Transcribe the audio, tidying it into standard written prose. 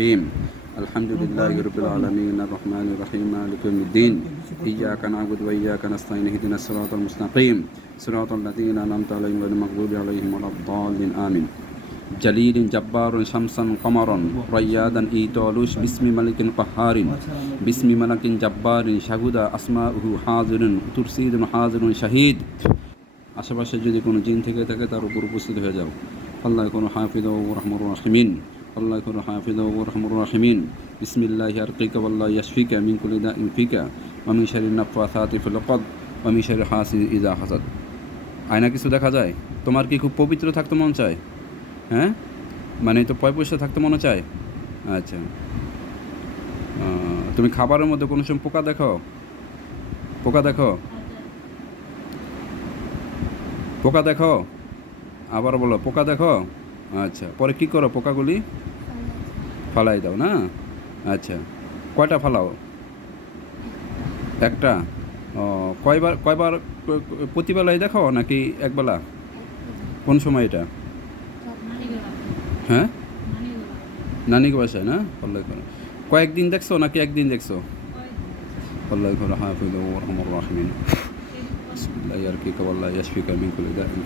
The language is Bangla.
الرحيم الحمد لله رب العالمين الرحمن الرحيم مالك يوم الدين إياك نعبد وإياك نستعين اهدنا الصراط المستقيم صراط الذين أنعمت عليهم غير المغضوب عليهم ولا الضالين آمين جليل جبار شمسا قمرا ريادا إيتالوش باسم ملك قهار باسم ملك جبار شهودا أسماؤه حاضر ترسيد حاضر شهيد আশেপাশে যদি কোনো জিন থেকে থাকে তার উপর উপস্থিত হয়ে যাও। আল্লাহ কোনো হাফিজ ও রহমুর রাহিমিন, আল্লাহ কোনো হাফিজ ও রহমুর রাহিমিন। বিসমিল্লাহি আরকিকা ওয়াল্লাহি ইয়াশফিকা মিন কুল্লি দাইন ফিকা ওয়া মিন শাররি নাফাসাতি ফিল উকদ ওয়া মিন শাররি হাসিদিন ইযা হাসাদ। আয়না কিছু দেখা যায়? তোমার কি খুব পবিত্র থাকতে মন চায়? হ্যাঁ, মানে তো পয়সা থাকতে মনে চায়? আচ্ছা, তুমি খাবারের মধ্যে কোনো সময় পোকা দেখো? পোকা দেখো? পোকা দেখো? আবার বলো পোকা দেখো। আচ্ছা, পরে কি করো? পোকাগুলি ফালাই দাও না? আচ্ছা, কয়টা ফালাও? একটা। ও, কয়বার কয়বার প্রতিবেলায় দেখো নাকি একবেলা? কোন সময় এটা? হ্যাঁ, নানিকে বাসায় না? আল্লাহ করে কয়েকদিন দেখছো নাকি একদিন দেখছো? আল্লাহ করে হাফিজ ও রহমুর রাহিমিন। বিসমিল্লাহি আরকিকা ওয়াল্লাহি ইয়াশফিকা মিন কুল্লি দাইন।